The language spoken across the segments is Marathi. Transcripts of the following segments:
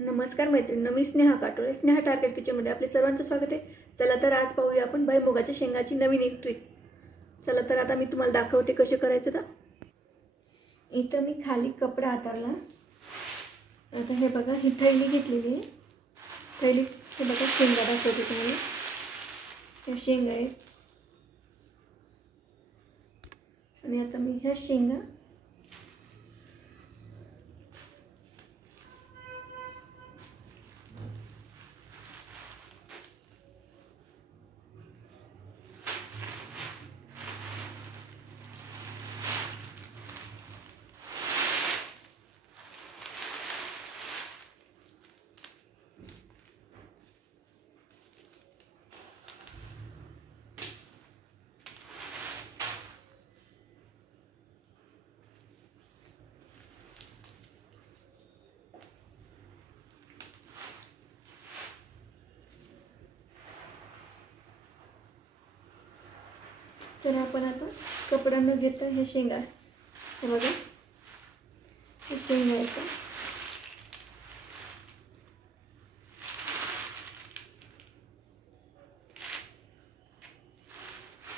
नमस्कार मैत्रिणींनो, मी स्नेहा काटोळे. स्नेहा टार्गेट किचनमध्ये आपले सर्वांचं स्वागत आहे. चला तर आज पाहूया आपण भुईमुगाच्या शेंगाची नवीन एक ट्रिक. चला तर आता मी तुम्हाला दाखवते कसे करायचं. तर इथं मी खाली कपडा हाताळला. आता हे बघा, ही थैली घेतलेली आहे. थैली हे बघा, शेंगा दाखवते तुम्हाला. हे शेंगा आहे आणि आता मी ह्या शेंगा तर आपण आता कपडा न घेता हे शेंगा, हे बघा, हे शेंगा आहेत.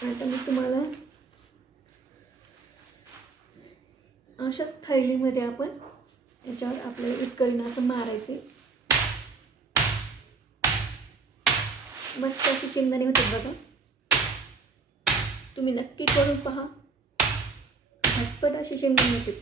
आता मी तुम्हाला अशाच थैलीमध्ये आपण याच्यावर आपल्याला इतकरीनं असं मारायचे. मस्त अशी शेंगदाणे होते बघा. तुम्ही नक्की करून पहा, झटपट अशी शेंगदाणे होते.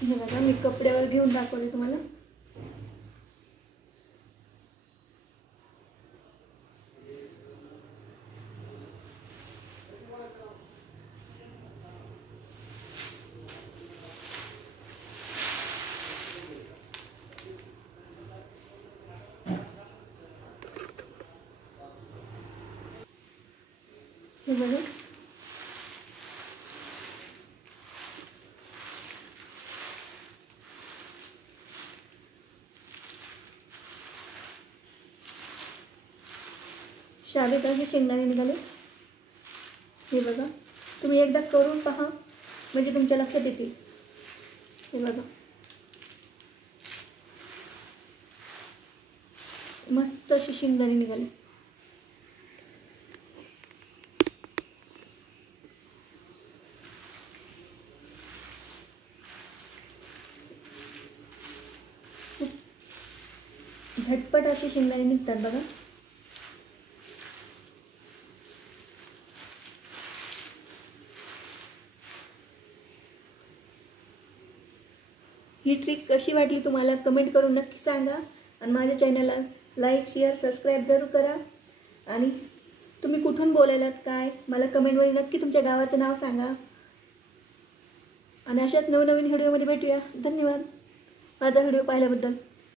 हे बघा, मी कपड्यावर घेऊन दाखवले तुम्हाला. हे बघा, शाळेत असे शेंगदाणे निघाले. हे बघा, तुम्ही एकदा करून पहा, म्हणजे तुमच्या लक्षात येतील. हे बघा, मस्त अशी शेंगदाणे निघाले. झटपट अशी शेंगदाणे निघतात बघा. ही ट्रिक कशी वाटली तुम्हाला कमेंट करून नक्की सांगा. आणि माझ्या चॅनलला लाईक, शेअर, सबस्क्राईब जरूर करा. आणि तुम्ही कुठून बोलायलात काय, मला कमेंटमध्ये नक्की तुमच्या गावाचं नाव सांगा. आणि अशाच नवनवीन व्हिडिओमध्ये भेटूया. धन्यवाद माझा व्हिडिओ पाहिल्याबद्दल.